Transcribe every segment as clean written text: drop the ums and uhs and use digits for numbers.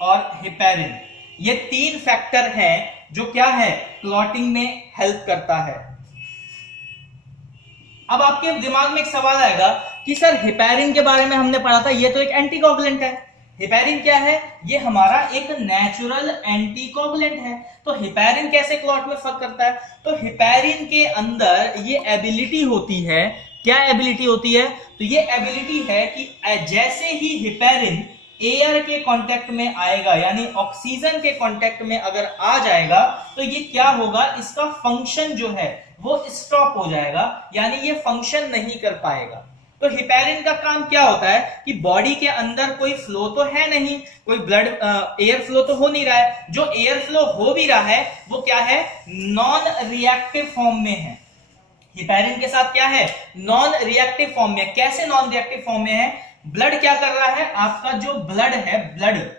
और हेपेरिन, ये 3 फैक्टर हैं जो क्या है, क्लॉटिंग में हेल्प करता है। अब आपके दिमाग में एक सवाल आएगा कि सर हेपेरिन के बारे में हमने पढ़ा था, ये तो एक एंटीकोगुलेंट है। हेपेरिन क्या है, ये हमारा एक नेचुरल एंटीकोगुलेंट है, तो हेपेरिन कैसे क्लॉट में फर्क करता है? तो हेपेरिन के अंदर ये एबिलिटी होती है, क्या एबिलिटी होती है? तो ये एबिलिटी है कि जैसे ही हेपेरिन एयर के कांटेक्ट में आएगा, यानी ऑक्सीजन के कांटेक्ट में अगर आ जाएगा, तो ये क्या होगा, इसका फंक्शन जो है वो स्टॉप हो जाएगा, यानी ये फंक्शन नहीं कर पाएगा। तो हेपेरिन का काम क्या होता है कि बॉडी के अंदर कोई फ्लो तो है नहीं, कोई ब्लड एयर फ्लो तो हो नहीं रहा है, जो एयर फ्लो हो भी रहा है वो क्या है, नॉन रिएक्टिव फॉर्म में है। हेपेरिन के साथ क्या है, नॉन रिएक्टिव फॉर्म में। कैसे नॉन रिएक्टिव फॉर्म में है? ब्लड क्या कर रहा है, आपका जो ब्लड है, ब्लड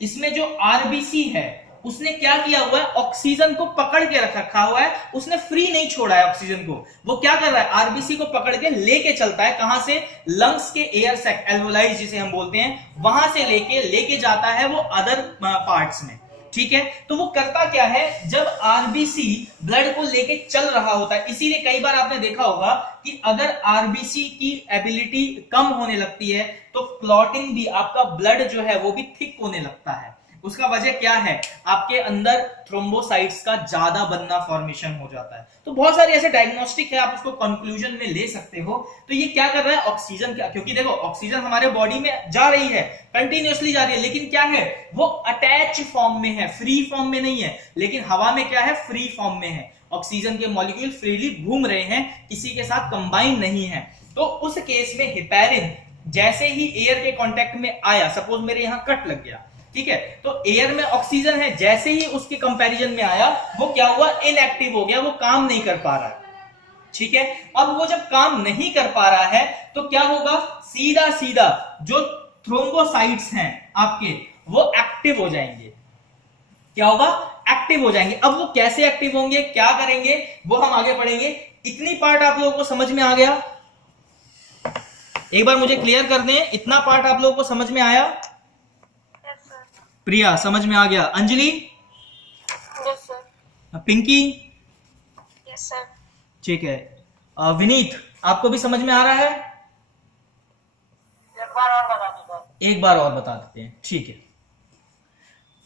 इसमें जो आरबीसी है उसने क्या किया हुआ है, ऑक्सीजन को पकड़ के रखा हुआ है, उसने फ्री नहीं छोड़ा है ऑक्सीजन को। वो क्या कर रहा है, आरबीसी को पकड़ के लेके चलता है, कहां से, लंग्स के एयर सैक, एल्वोलाइज जिसे हम बोलते हैं, वहां से लेके जाता है वो अदर पार्ट्स में। ठीक है, तो वो करता क्या है, जब आरबीसी ब्लड को लेके चल रहा होता है, इसीलिए कई बार आपने देखा होगा कि अगर आरबीसी की एबिलिटी कम होने लगती है तो क्लॉटिंग भी, आपका ब्लड जो है वो भी थिक होने लगता है। उसका वजह क्या है, आपके अंदर थ्रोम्बोसाइट्स का ज्यादा बनना, फॉर्मेशन हो जाता है। तो बहुत सारे ऐसे डायग्नोस्टिक है, आप उसको कंक्लूजन में ले सकते हो। तो ये क्या कर रहा है, ऑक्सीजन क्या, क्योंकि देखो ऑक्सीजन हमारे बॉडी में जा रही है, कंटिन्यूअसली जा रही है, लेकिन क्या है, वो अटैच फॉर्म में है, फ्री फॉर्म में नहीं है। लेकिन हवा में क्या है, फ्री फॉर्म में है, ऑक्सीजन के मॉलिक्यूल फ्रीली घूम रहे हैं, किसी के साथ कंबाइन नहीं है। तो उस केस में हेपेरिन जैसे ही एयर के कांटेक्ट में आया, सपोज मेरे यहां कट लग गया, ठीक है, तो एयर में ऑक्सीजन है, जैसे ही उसके कंपैरिजन में आया वो क्या हुआ, इनएक्टिव हो गया, वो काम नहीं कर पा रहा है। ठीक है, अब वो जब काम नहीं कर पा रहा है तो क्या होगा, सीधा सीधा जो थ्रोम्बोसाइट्स हैं आपके, वो एक्टिव हो जाएंगे। क्या होगा, एक्टिव हो जाएंगे। अब वो कैसे एक्टिव होंगे, क्या करेंगे, वो हम आगे पढ़ेंगे। इतनी पार्ट आप लोगों को समझ में आ गया? एक बार मुझे क्लियर कर दें, इतना पार्ट आप लोगों को समझ में आया? प्रिया समझ में आ गया? Anjali? Yes sir. Pinky? Yes sir. ठीक है, विनीत आपको भी समझ में आ रहा है? एक बार और बता दो। एक बार और बता देते हैं, ठीक है।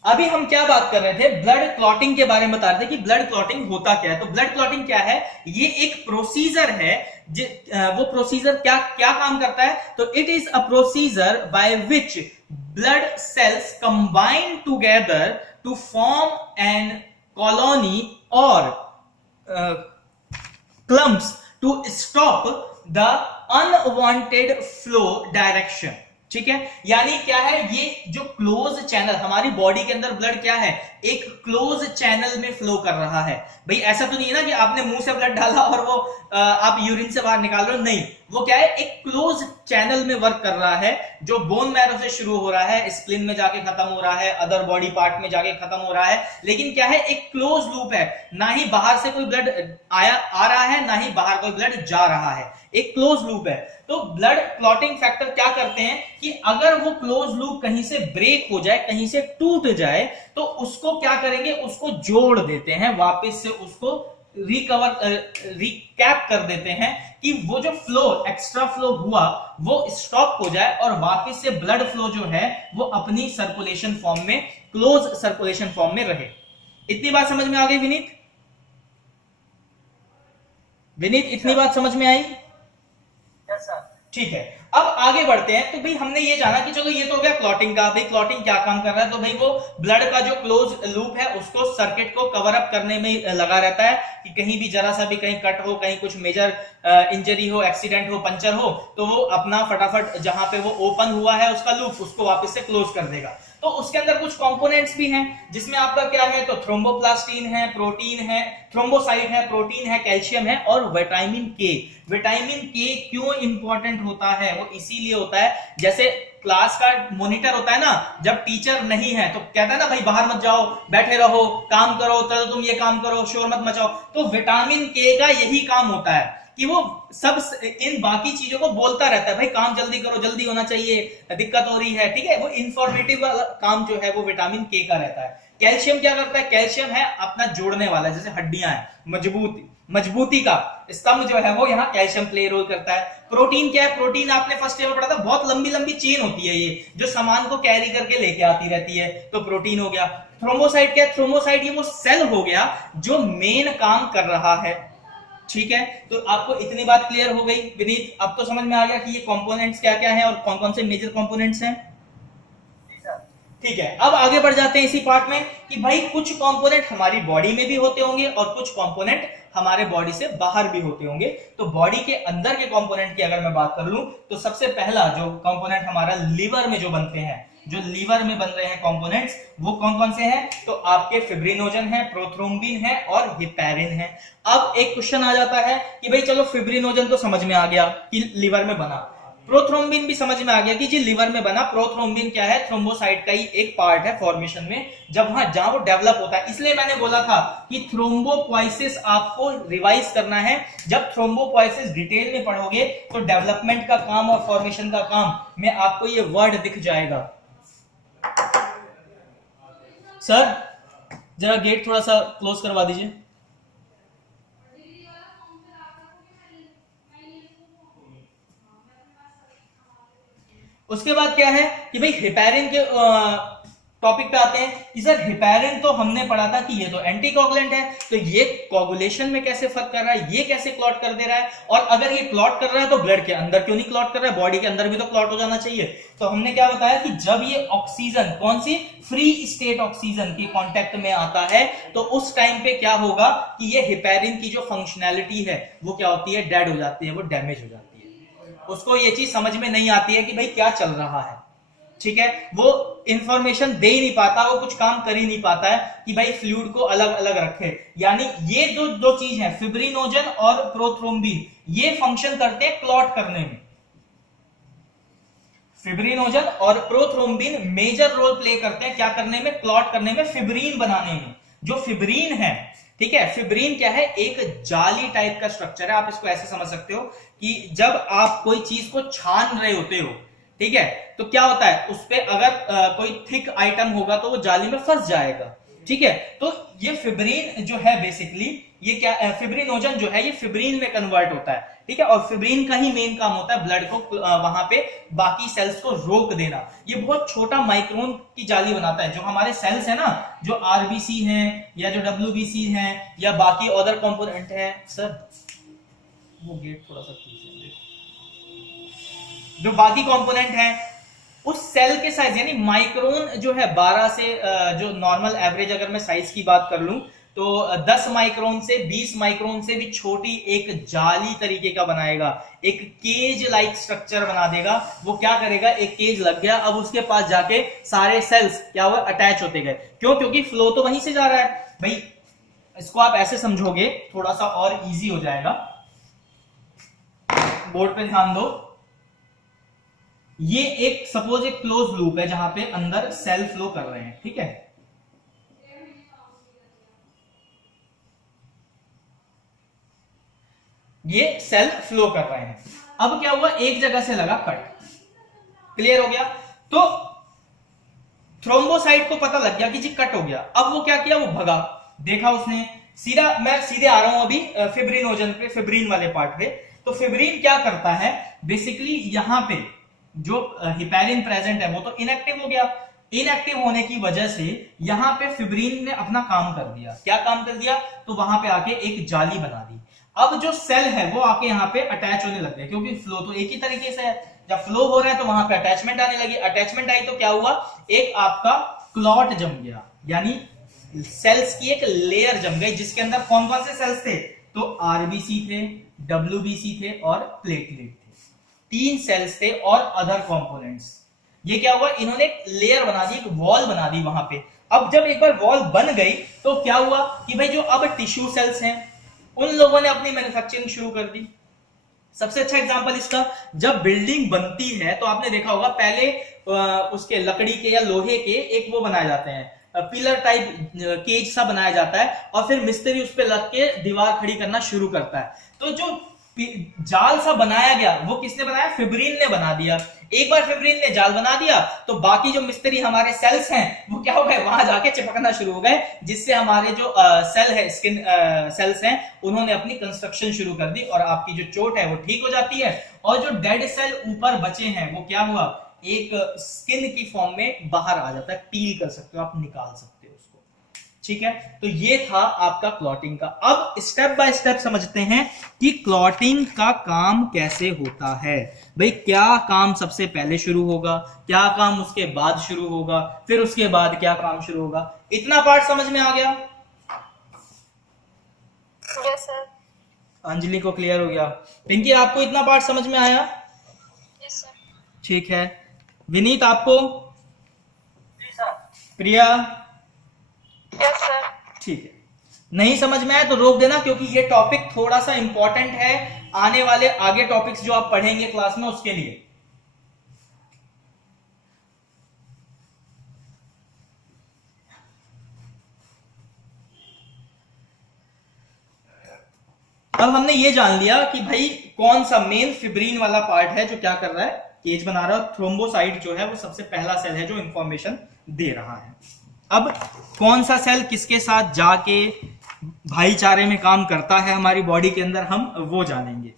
अभी हम क्या बात कर रहे थे, ब्लड क्लॉटिंग के बारे में बता रहे थे कि ब्लड क्लॉटिंग होता क्या है। तो ब्लड क्लॉटिंग क्या है, ये एक प्रोसीजर है, वो प्रोसीजर क्या क्या काम करता है, तो it is a procedure by which blood cells combine together to form an colony और clumps to stop the unwanted flow direction। ठीक है, यानी क्या है, ये जो क्लोज चैनल, हमारी बॉडी के अंदर ब्लड क्या है, एक क्लोज चैनल में फ्लो कर रहा है। भाई ऐसा तो नहीं है ना कि आपने मुंह से ब्लड डाला और वो आप यूरिन से बाहर निकाल रहे हो, नहीं, वो क्या है, एक क्लोज चैनल में वर्क कर रहा है, जो बोन मैरो से शुरू हो रहा है, स्प्लिन में जाके खत्म हो रहा है, अदर बॉडी पार्ट में जाके खत्म हो रहा है। लेकिन क्या है, एक क्लोज लूप है, ना ही बाहर से कोई ब्लड आ रहा है, ना ही बाहर कोई ब्लड जा रहा है, एक क्लोज लूप है। तो ब्लड क्लॉटिंग फैक्टर क्या करते हैं कि अगर वो क्लोज लूप कहीं से ब्रेक हो जाए, कहीं से टूट जाए, तो उसको क्या करेंगे, उसको जोड़ देते हैं, वापस से उसको रिकैप कर देते हैं कि वो जो फ्लो, एक्स्ट्रा फ्लो हुआ, वो स्टॉप हो जाए और वापस से ब्लड फ्लो जो है वो अपनी सर्कुलेशन फॉर्म में, क्लोज सर्कुलेशन फॉर्म में रहे। इतनी बात समझ में आ गई विनीत? विनीत इतनी बात समझ में आई? ठीक है, अब आगे बढ़ते हैं। तो भाई हमने ये जाना कि चलो ये तो हो गया क्लॉटिंग का, भाई क्लॉटिंग क्या काम कर रहा है, तो भाई वो ब्लड का जो क्लोज लूप है उसको, सर्किट को कवर अप करने में लगा रहता है कि कहीं भी जरा सा भी कहीं कट हो, कहीं कुछ मेजर इंजरी हो, एक्सीडेंट हो, पंचर हो, तो वो अपना फटाफट जहां पे वो ओपन हुआ है उसका लूप, उसको वापस से क्लोज कर देगा। तो उसके अंदर कुछ कंपोनेंट्स भी हैं, जिसमें आपका क्या है, तो थ्रोम्बोप्लास्टिन है, प्रोटीन है, थ्रोम्बोसाइट है, प्रोटीन है, कैल्शियम है और विटामिन के। विटामिन के क्यों इंपॉर्टेंट होता है, वो इसीलिए होता है, जैसे क्लास का मॉनिटर होता है ना, जब टीचर नहीं है तो कहता है ना भाई बाहर मत जाओ, बैठे रहो, काम करो, तो तुम ये काम करो, शोर मत मचाओ। तो विटामिन के का यही काम होता है कि वो सब इन बाकी चीजों को बोलता रहता है, भाई काम जल्दी करो, जल्दी होना चाहिए, दिक्कत हो रही है, ठीक है। वो इंफॉर्मेटिव वाला काम जो है वो विटामिन के का रहता है। कैल्शियम क्या करता है? कैल्शियम है अपना जोड़ने वाला, जैसे हड्डियां हैं, मजबूती का स्तंभ जो है वो यहाँ कैल्शियम प्ले रोल करता है। प्रोटीन क्या है? प्रोटीन आपने फर्स्ट ईयर में पढ़ा था, बहुत लंबी लंबी चेन होती है ये, जो सामान को कैरी करके लेके आती रहती है, तो प्रोटीन हो गया। थ्रोम्बोसाइट क्या है? थ्रोम्बोसाइट ये वो सेल हो गया जो मेन काम कर रहा है, ठीक है। तो आपको इतनी बात क्लियर हो गई विनीत? अब तो समझ में आ गया कि ये कंपोनेंट्स क्या क्या हैं और कौन कौन से मेजर कंपोनेंट्स हैं, ठीक है। अब आगे बढ़ जाते हैं इसी पार्ट में कि भाई कुछ कंपोनेंट हमारी बॉडी में भी होते होंगे और कुछ कंपोनेंट हमारे बॉडी से बाहर भी होते होंगे। तो बॉडी के अंदर के कंपोनेंट की अगर मैं बात कर लूं तो सबसे पहला जो कंपोनेंट हमारा लीवर में जो बनते हैं, जो लीवर में बन रहे हैं कंपोनेंट्स, वो कौन कौन से हैं? तो आपके फिब्रिनोजन है, प्रोथ्रोम्बिन है और हिपैरिन है। अब एक क्वेश्चन आ जाता है कि भाई चलो फिब्रिनोजन तो समझ में आ गया कि लीवर में बना, प्रोथ्रोम्बिन भी समझ में आ गया कि जी लीवर में बना। प्रोथ्रोम्बिन क्या है? थ्रोम्बोसाइट का ही एक पार्ट है फॉर्मेशन में, जहां वो डेवलप होता है। इसलिए मैंने बोला था कि थ्रोम्बोपोइसिस आपको रिवाइज करना है। जब थ्रोम्बोपोइसिस डिटेल में पढ़ोगे तो डेवलपमेंट का काम और फॉर्मेशन का काम में आपको ये वर्ड दिख जाएगा। सर जरा गेट थोड़ा सा क्लोज करवा दीजिए। उसके बाद क्या है कि भाई हिपैरिन के टॉपिक पे आते हैं कि सर हिपैरिन तो हमने पढ़ा था कि ये तो एंटीकोगुलेंट है, तो ये कोगुलेशन में कैसे फर्क कर रहा है, ये कैसे क्लॉट कर दे रहा है, और अगर ये क्लॉट कर रहा है तो ब्लड के अंदर क्यों नहीं क्लॉट कर रहा है, बॉडी के अंदर भी तो क्लॉट हो जाना चाहिए। तो हमने क्या बताया कि जब ये ऑक्सीजन, कौन सी? फ्री स्टेट ऑक्सीजन के कांटेक्ट में आता है तो उस टाइम पे क्या होगा कि ये हिपैरिन की जो फंक्शनैलिटी है वो क्या होती है? डेड हो जाती है, वो डैमेज हो जाती है। उसको ये चीज समझ में नहीं आती है कि भाई क्या चल रहा है, ठीक है। वो इंफॉर्मेशन दे ही नहीं पाता, वो कुछ काम कर ही नहीं पाता है कि भाई फ्लूइड को अलग अलग रखे। यानी ये जो दो चीज है, फिब्रिनोजन और प्रोथ्रोम्बिन, ये फंक्शन करते हैं क्लॉट करने में। फिब्रिनोजन और प्रोथ्रोम्बिन मेजर रोल प्ले करते हैं क्या करने में? क्लॉट करने में, फिब्रिन बनाने में। जो फिब्रिन है, ठीक है, फिब्रिन क्या है? एक जाली टाइप का स्ट्रक्चर है। आप इसको ऐसे समझ सकते हो कि जब आप कोई चीज को छान रहे होते हो, ठीक है, तो क्या होता है उस पे अगर कोई थिक आइटम होगा तो वो जाली में फंस जाएगा, ठीक है। तो ये फिब्रिन जो है बेसिकली, ये क्या, फिब्रिनोजन जो है ये फिब्रिन में कन्वर्ट होता है, ठीक है। और फिब्रिन का ही मेन काम होता है ब्लड को वहां पे बाकी सेल्स को रोक देना। ये बहुत छोटा माइक्रोन की जाली बनाता है। जो हमारे सेल्स है ना, जो आरबीसी हैं या जो डब्ल्यूबीसी हैं या बाकी अदर कंपोनेंट हैं, सर वो गेट थोड़ा सा कीजिए, जो बाकी कंपोनेंट हैं उस सेल के साइज, यानी माइक्रोन जो है 12 से जो नॉर्मल एवरेज अगर मैं साइज की बात कर लूं तो 10 माइक्रोन से 20 माइक्रोन से भी छोटी एक जाली तरीके का बनाएगा, एक केज लाइक स्ट्रक्चर बना देगा। वो क्या करेगा? एक केज लग गया, अब उसके पास जाके सारे सेल्स क्या हुआ? अटैच होते गए। क्यों? क्योंकि फ्लो तो वहीं से जा रहा है भाई। इसको आप ऐसे समझोगे थोड़ा सा और इजी हो जाएगा, बोर्ड पे ध्यान दो। ये एक सपोज एक क्लोज लूप है जहां पे अंदर सेल फ्लो कर रहे हैं, ठीक है। ये सेल फ्लो कर रहे हैं। अब क्या हुआ? एक जगह से लगा कट, क्लियर हो गया। तो थ्रोम्बोसाइट को पता लग गया कि जी कट हो गया। अब वो क्या किया? वो भगा, देखा उसने सीधा। मैं सीधे आ रहा हूं अभी फिब्रिनोजन पे, फिब्रिन वाले पार्ट पे। तो फिब्रिन क्या करता है बेसिकली? यहां पे जो हिपैरिन प्रेजेंट है वो तो इनएक्टिव हो गया। इनएक्टिव होने की वजह से यहां पे फिब्रिन ने अपना काम कर दिया। क्या काम कर दिया? तो वहां पे आके एक जाली बना दी। अब जो सेल है वो आके यहाँ पे अटैच होने लग गया, क्योंकि फ्लो तो एक ही तरीके से है। जब फ्लो हो रहा है तो वहां पे अटैचमेंट आने लगी। अटैचमेंट आई तो क्या हुआ? एक आपका क्लॉट जम गया, यानी सेल्स की एक लेयर जम गई जिसके अंदर कौन कौन से सेल्स थे? तो आरबीसी थे, डब्ल्यूबीसी थे और प्लेटलेट थे। 3 सेल्स थे और अदर कंपोनेंट्स। ये क्या हुआ? इन्होंने एक लेयर बना दी, एक वॉल बना दी वहां पे। अब जब एक बार वॉल बन गई तो क्या हुआ कि भाई जो अब टिश्यू सेल्स हैं उन लोगों ने अपनी मैन्युफैक्चरिंग शुरू कर दी। सबसे अच्छा एग्जांपल इसका, जब बिल्डिंग बनती है तो आपने देखा होगा पहले उसके लकड़ी के या लोहे के एक वो बनाए जाते हैं, पिलर टाइप केज सा बनाया जाता है, और फिर मिस्त्री उस पर लग के दीवार खड़ी करना शुरू करता है। तो जो जाल सा बनाया गया, वो किसने बनाया? फिब्रिन ने बना दिया। एक बार फिब्रिन ने जाल बना दिया तो बाकी जो मिस्त्री हमारे सेल्स हैं वो क्या हो गए, वहां जाके चिपकना शुरू हो गए, जिससे हमारे जो सेल है, स्किन सेल्स हैं, उन्होंने अपनी कंस्ट्रक्शन शुरू कर दी और आपकी जो चोट है वो ठीक हो जाती है। और जो डेड सेल ऊपर बचे हैं वो क्या हुआ, एक स्किन की फॉर्म में बाहर आ जाता है, पील कर सकते हो आप, निकाल सकते हो उसको। ठीक है, तो ये था आपका क्लॉटिंग का। अब स्टेप बाय स्टेप समझते हैं कि क्लॉटिंग का काम कैसे होता है। भाई क्या काम सबसे पहले शुरू होगा, क्या काम उसके बाद शुरू होगा, फिर उसके बाद क्या काम शुरू होगा। इतना पार्ट समझ में आ गया? Yes sir. अंजलि को क्लियर हो गया? पिंकी आपको इतना पार्ट समझ में आया? Yes sir. ठीक है, विनीत आपको? प्रिया? Yes sir. ठीक है, नहीं समझ में आया तो रोक देना, क्योंकि ये टॉपिक थोड़ा सा इंपॉर्टेंट है आने वाले आगे टॉपिक्स जो आप पढ़ेंगे क्लास में उसके लिए। अब हमने ये जान लिया कि भाई कौन सा मेन फिब्रिन वाला पार्ट है जो क्या कर रहा है, केज बना रहा है। थ्रोम्बोसाइट जो है वो सबसे पहला सेल है जो इंफॉर्मेशन दे रहा है। अब कौन सा सेल किसके साथ जाके भाईचारे में काम करता है हमारी बॉडी के अंदर, हम वो जानेंगे।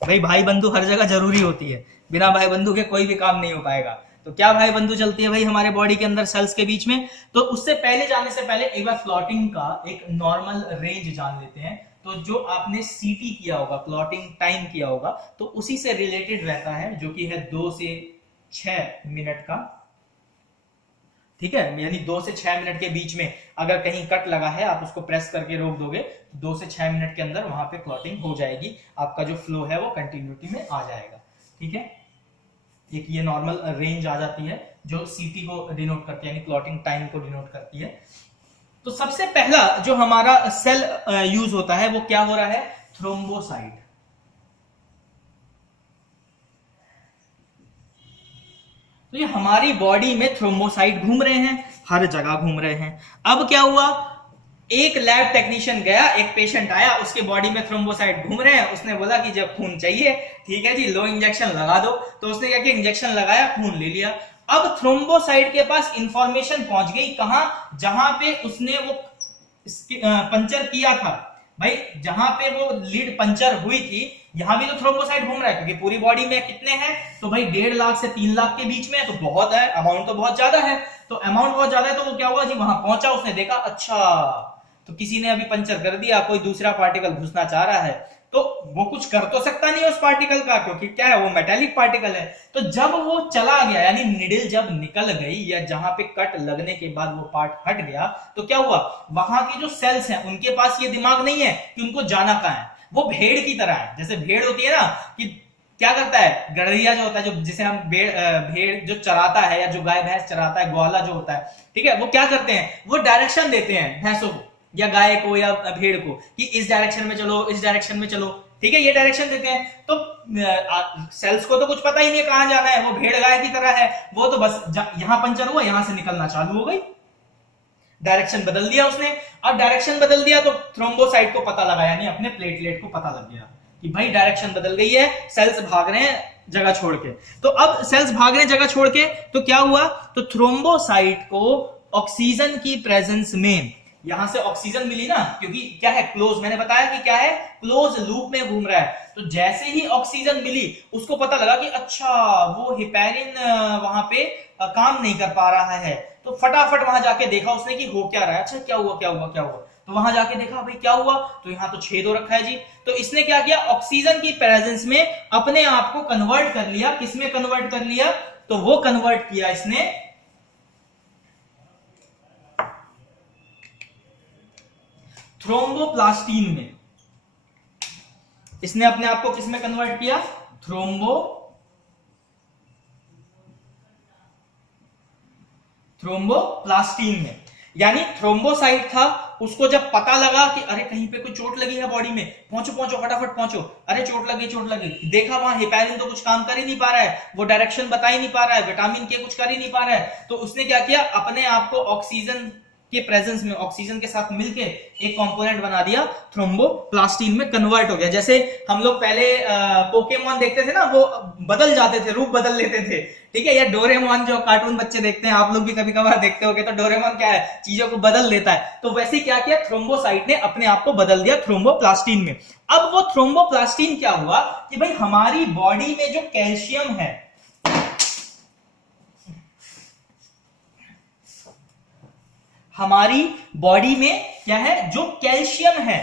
भाई भाई बंधु हर जगह जरूरी होती है, बिना भाई बंधु के कोई भी काम नहीं हो पाएगा। तो क्या भाई बंधु चलती है भाई हमारे बॉडी के अंदर सेल्स के बीच में। तो उससे पहले जाने से पहले एक बार क्लॉटिंग का एक नॉर्मल रेंज जान लेते हैं। तो जो आपने सीटी किया होगा, क्लॉटिंग टाइम किया होगा, तो उसी से रिलेटेड रहता है, जो कि है 2 से 6 मिनट का। ठीक है, यानी 2 से 6 मिनट के बीच में अगर कहीं कट लगा है, आप उसको प्रेस करके रोक दोगे, 2 से 6 मिनट के अंदर वहां पे क्लॉटिंग हो जाएगी, आपका जो फ्लो है वो कंटिन्यूटी में आ जाएगा। ठीक है, एक ये नॉर्मल रेंज आ जाती है जो सीटी को डिनोट करती है, यानी क्लॉटिंग टाइम को डिनोट करती है। तो सबसे पहला जो हमारा सेल यूज होता है वो क्या हो रहा है, थ्रोम्बोसाइट। तो ये हमारी बॉडी में थ्रोम्बोसाइट घूम रहे हैं, हर जगह घूम रहे हैं। अब क्या हुआ, एक लैब टेक्नीशियन गया, एक पेशेंट आया, उसके बॉडी में थ्रोम्बोसाइट घूम रहे हैं, उसने बोला कि जब खून चाहिए, ठीक है जी, लो इंजेक्शन लगा दो। तो उसने क्या किया, इंजेक्शन लगाया, खून ले लिया। अब थ्रोम्बोसाइट के पास इंफॉर्मेशन पहुंच गई, कहां, जहां पे उसने वो पंचर किया था। भाई जहां पे वो लीड पंचर हुई थी, यहां भी तो थ्रोम्बोसाइट घूम रहा है, क्योंकि पूरी बॉडी में कितने हैं, तो भाई 1.5 लाख से 3 लाख के बीच में है, तो बहुत है, अमाउंट तो बहुत ज्यादा है। तो अमाउंट बहुत ज्यादा है, तो वो क्या हुआ जी, वहां पहुंचा, उसने देखा, अच्छा तो किसी ने अभी पंचर कर दिया, कोई दूसरा पार्टिकल घुसना चाह रहा है, तो वो कुछ कर तो सकता नहीं है उस पार्टिकल का, क्योंकि क्या है, वो मेटालिक पार्टिकल है। तो जब वो चला गया, यानी निडल जब निकल गई, या जहां पे कट लगने के बाद वो पार्ट हट गया, तो क्या हुआ, वहां के जो सेल्स हैं उनके पास ये दिमाग नहीं है कि उनको जाना कहां है। वो भेड़ की तरह है, जैसे भेड़ होती है ना, कि क्या करता है, गड़रिया जो होता है, जो जिसे हम भेड़ जो चराता है, या जो गाय भैंस चराता है, ग्वाला जो होता है, ठीक है, वो क्या करते हैं, वो डायरेक्शन देते हैं भैंसों को या गाय को या भेड़ को, कि इस डायरेक्शन में चलो, इस डायरेक्शन में चलो, ठीक है, ये डायरेक्शन देते हैं। तो सेल्स को तो कुछ पता ही नहीं है कहां जाना है, वो भेड़ गाय की तरह है, वो तो बस यहां पंचर हुआ, यहां से निकलना चालू हो गई, डायरेक्शन बदल दिया उसने। अब डायरेक्शन बदल दिया तो थ्रोम्बोसाइट को पता लगा, यानी अपने प्लेटलेट को पता लग गया कि भाई डायरेक्शन बदल गई है, सेल्स भाग रहे हैं जगह छोड़ के। तो अब सेल्स भाग रहे हैं जगह छोड़ के, तो क्या हुआ, तो थ्रोम्बोसाइट को ऑक्सीजन की प्रेजेंस में, यहां से ऑक्सीजन मिली ना, क्योंकि क्या है, क्लोज, मैंने बताया कि क्या है, क्लोज लूप में घूम रहा है। तो जैसे ही ऑक्सीजन मिली, उसको पता लगा कि अच्छा वो हिपैरिन वहां पे काम नहीं कर पा रहा है। तो फटाफट वहां जाके देखा उसने कि हो क्या रहा है, अच्छा क्या हुआ क्या हुआ क्या हुआ। तो वहां जाके देखा भाई क्या हुआ, तो यहां तो छेद हो रखा है जी। तो इसने क्या किया, ऑक्सीजन की प्रेजेंस में अपने आप को कन्वर्ट कर लिया, किसमें कन्वर्ट कर लिया, तो वो कन्वर्ट किया इसने थ्रोम्बोप्लास्टीन में। इसने अपने आप को किसमें कन्वर्ट किया, थ्रोम्बोप्लास्टीन में। यानी थ्रोम्बोसाइट था, उसको जब पता लगा कि अरे कहीं पे कोई चोट लगी है बॉडी में, पहुंचो पहुंचो फटाफट पहुंचो, अरे चोट लगी, देखा वहां हिपैरिन तो कुछ काम कर ही नहीं पा रहा है, वो डायरेक्शन बता ही नहीं पा रहा है, विटामिन के कुछ कर ही नहीं पा रहा है। तो उसने क्या किया, अपने आप को ऑक्सीजन के प्रेजेंस में, ऑक्सीजन के साथ मिलके एक कंपोनेंट बना दिया, थ्रोम्बोप्लास्टिन में कन्वर्ट हो गया। जैसे हम लोग पहले पोकेमॉन देखते थे ना, वो बदल जाते थे, रूप बदल लेते थे, ठीक है, या डोरेमोन जो कार्टून बच्चे देखते हैं, आप लोग भी कभी कभार देखते होगे, तो डोरेमोन क्या है, चीजों को बदल देता है। तो वैसे क्या किया, थ्रोम्बोसाइट ने अपने आप को बदल दिया थ्रोम्बोप्लास्टिन में। अब वो थ्रोम्बोप्लास्टिन क्या हुआ कि भाई हमारी बॉडी में जो कैल्शियम है, हमारी बॉडी में क्या है, जो कैल्शियम है,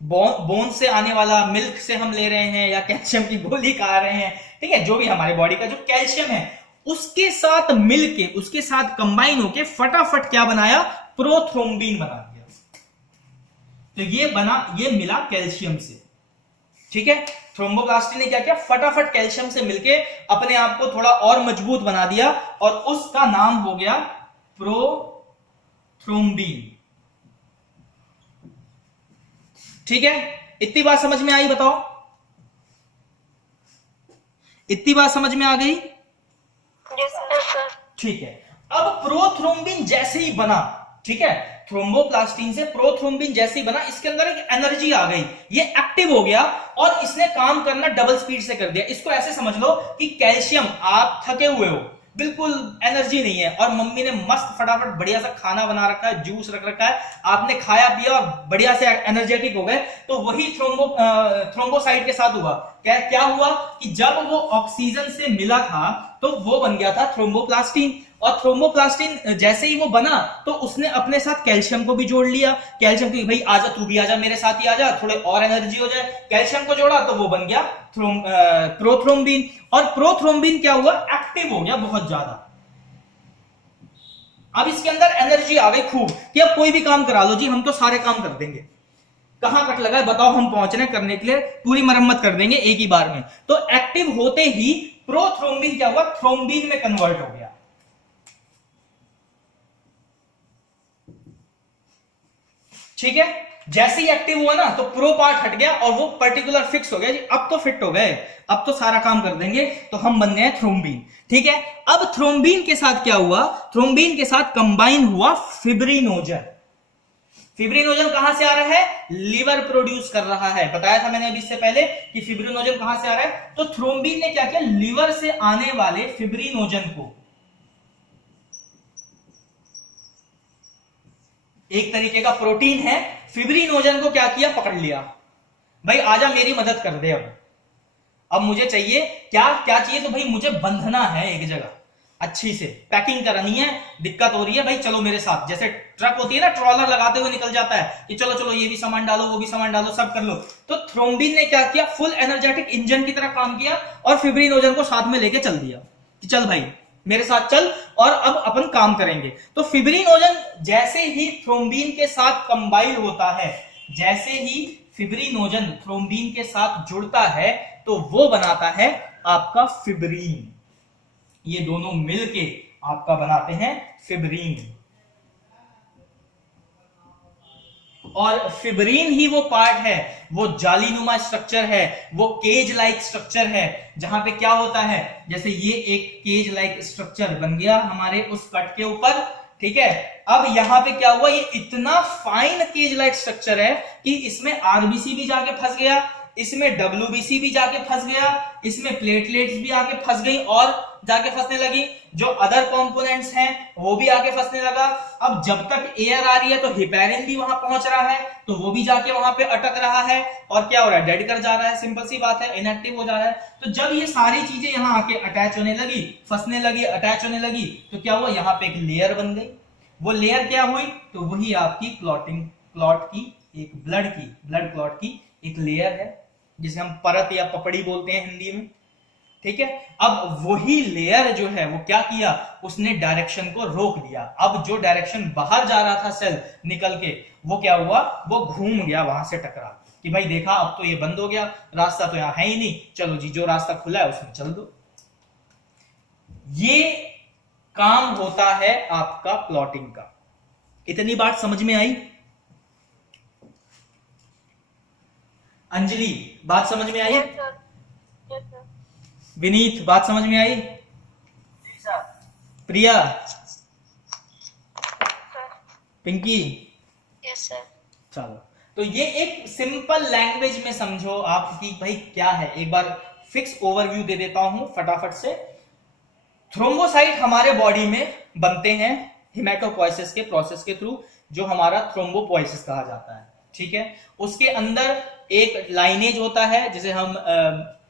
बोन से आने वाला, मिल्क से हम ले रहे हैं या कैल्शियम की गोली खा रहे हैं, ठीक है, जो भी हमारी बॉडी का जो कैल्शियम है, उसके साथ मिलके, उसके साथ कंबाइन होके फटाफट क्या बनाया, प्रोथ्रोम्बिन बना दिया। तो ये मिला कैल्शियम से, ठीक है। थ्रोम्बोप्लास्टिन ने क्या किया, फटाफट कैल्शियम से मिलके अपने आप को थोड़ा और मजबूत बना दिया, और उसका नाम हो गया प्रोथ्रोम्बिन, ठीक है। इतनी बात समझ में आई, बताओ, इतनी बात समझ में आ गई? Yes sir. ठीक है। अब प्रोथ्रोम्बिन जैसे ही बना, ठीक है, थ्रोम्बोप्लास्टिन से प्रोथ्रोम्बिन जैसे ही बना, इसके अंदर एक एनर्जी आ गई, ये एक्टिव हो गया और इसने काम करना डबल स्पीड से कर दिया। इसको ऐसे समझ लो कि कैल्शियम, आप थके हुए हो, बिल्कुल एनर्जी नहीं है, और मम्मी ने मस्त फटाफट बढ़िया सा खाना बना रखा है, जूस रख रखा है, आपने खाया पिया और बढ़िया से एनर्जेटिक हो गए। तो वही थ्रोम्बोसाइट के साथ हुआ। क्या हुआ कि जब वो ऑक्सीजन से मिला था तो वो बन गया था थ्रोम्बोप्लास्टिन, और थ्रोम्बोप्लास्टिन जैसे ही वो बना तो उसने अपने साथ कैल्शियम को भी जोड़ लिया। कैल्शियम की भाई आजा, तू भी आजा, मेरे साथ ही आजा, थोड़े और एनर्जी हो जाए। कैल्शियम को जोड़ा तो वो बन गया प्रोथ्रोम्बिन, और प्रोथ्रोम्बिन क्या हुआ, एक्टिव हो गया बहुत ज्यादा। अब इसके अंदर एनर्जी आ गई खूब कि अब कोई भी काम करा लो जी, हम तो सारे काम कर देंगे। कहां कट लगा है बताओ, हम पहुंच रहे करने के लिए, पूरी मरम्मत कर देंगे एक ही बार में। तो एक्टिव होते ही प्रोथ्रोम्बिन क्या हुआ, थ्रोम्बिन में कन्वर्ट हो गया, ठीक है। जैसे ही एक्टिव हुआ ना तो प्रो पार्ट हट गया और वो पर्टिकुलर फिक्स हो गया जी, अब तो फिट हो गए, अब तो सारा काम कर देंगे, तो हम बन गए थ्रोम्बिन, ठीक है। अब थ्रोम्बिन के साथ क्या हुआ, थ्रोम्बिन के साथ कंबाइन हुआ फिब्रिनोजन। फिब्रिनोजन कहां से आ रहा है, लिवर प्रोड्यूस कर रहा है, बताया था मैंने अभी इससे पहले कि फिब्रिनोजन कहां से आ रहा है। तो थ्रोम्बिन ने क्या किया, लिवर से आने वाले फिब्रिनोजन को, एक तरीके का प्रोटीन है, फिब्रिनोजन को क्या किया, पकड़ लिया, भाई आजा मेरी मदद कर दे, अब मुझे चाहिए क्या क्या चाहिए, तो भाई मुझे बंधना है एक जगह, अच्छी से पैकिंग करानी है, दिक्कत हो रही है भाई, चलो मेरे साथ। जैसे ट्रक होती है ना, ट्रॉलर लगाते हुए निकल जाता है कि चलो चलो ये भी सामान डालो, वो भी सामान डालो, सब कर लो। तो थ्रोम्बिन ने क्या किया, फुल एनर्जेटिक इंजन की तरह काम किया और फिब्रिनोजन को साथ में लेके चल दिया कि चल भाई मेरे साथ चल और अब अपन काम करेंगे। तो फिब्रिनोजन जैसे ही थ्रोम्बिन के साथ कंबाइन होता है, जैसे ही फिब्रिनोजन थ्रोम्बिन के साथ जुड़ता है तो वो बनाता है आपका फिब्रीन। ये दोनों मिलके आपका बनाते हैं फिब्रीन, और फिब्रीन ही वो पार्ट है, वो जालीनुमा स्ट्रक्चर है, वो केज लाइक स्ट्रक्चर है, जहां पे क्या होता है, जैसे ये एक केज लाइक स्ट्रक्चर बन गया हमारे उस कट के ऊपर, ठीक है। अब यहां पे क्या हुआ, ये इतना फाइन केज लाइक स्ट्रक्चर है कि इसमें आरबीसी भी जाके फंस गया, इसमें डब्ल्यूबीसी भी जाके फंस गया, इसमें प्लेटलेट्स भी आके फंस गई और जाके फंसने लगी, जो अदर कंपोनेंट्स हैं वो भी आके फंसने लगा। अब जब तक एयर आ रही है तो हिपेरिन भी वहां पहुंच रहा है, तो वो भी जाके वहां पे अटक रहा है और क्या हो रहा है, डेड कर जा रहा है, सिंपल सी बात है, इनएक्टिव हो जा रहा है। तो जब ये सारी चीजें यहाँ आके अटैच होने लगी, फंसने लगी, अटैच होने लगी, तो क्या हुआ, यहाँ पे एक लेयर बन गई। वो लेयर क्या हुई, तो वही आपकी क्लॉट की, एक ब्लड क्लॉट की एक लेयर है, जिसे हम परत या पपड़ी बोलते हैं हिंदी में, ठीक है। अब वही लेयर जो है वो क्या किया, उसने डायरेक्शन को रोक दिया। अब जो डायरेक्शन बाहर जा रहा था सेल निकल के, वो क्या हुआ, वो घूम गया वहां से टकरा कि भाई देखा अब तो ये बंद हो गया, रास्ता तो यहां है ही नहीं, चलो जी जो रास्ता खुला है उसमें चल दो। ये काम होता है आपका क्लॉटिंग का। इतनी बात समझ में आई? अंजलि बात समझ में आई? Yes sir. Yes sir. Vineet बात समझ में आई? जी sir. Priya sir. Pinky? Yes sir. चलो, तो ये एक सिंपल लैंग्वेज में समझो आप कि भाई क्या है, एक बार फिक्स ओवरव्यू दे देता हूं फटाफट से। थ्रोम्बोसाइट हमारे बॉडी में बनते हैं हिमेटोपोइसिस के प्रोसेस के थ्रू, जो हमारा थ्रोम्बोपोइसिस कहा जाता है, ठीक है। उसके अंदर एक लाइनेज होता है जिसे हम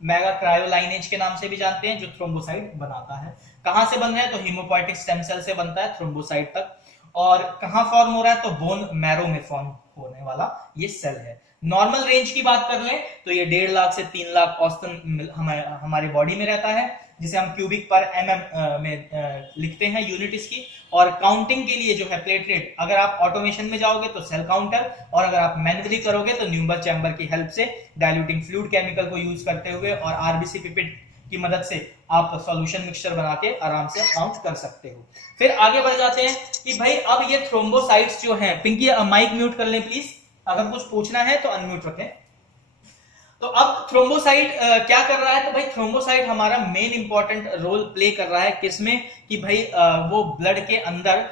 मेगा क्रायोलाइनेज के नाम से भी जानते हैं, जो थ्रोम्बोसाइट बनाता है। कहां से बन रहा है? तो हीमोपोइटिक स्टेम सेल से बनता है थ्रोम्बोसाइट तक। और कहां फॉर्म हो रहा है? तो बोन मैरो में फॉर्म होने वाला ये सेल है। नॉर्मल रेंज की बात कर लें तो ये 1.5 लाख से 3 लाख औसतन हमारी बॉडी में रहता है, जिसे हम क्यूबिक पर एमएम में लिखते हैं यूनिट इसकी। और काउंटिंग के लिए जो है प्लेटलेट, अगर आप ऑटोमेशन में जाओगे तो सेल काउंटर, और अगर आप मैन्युअली करोगे तो न्यूमर चैम्बर की हेल्प से डाइल्यूटिंग फ्लूइड केमिकल को यूज करते हुए और आरबीसी पिपेट की मदद से आप सॉल्यूशन मिक्सचर बना के आराम से काउंट कर सकते हो। फिर आगे बढ़ जाते हैं कि भाई अब ये थ्रोम्बोसाइट्स जो हैं, पिंकी माइक म्यूट कर लें प्लीज, अगर कुछ पूछना है तो अनम्यूट रखें। तो अब थ्रोम्बोसाइट क्या कर रहा है? तो भाई थ्रोम्बोसाइट हमारा मेन इंपॉर्टेंट रोल प्ले कर रहा है किसमें? कि भाई वो ब्लड के अंदर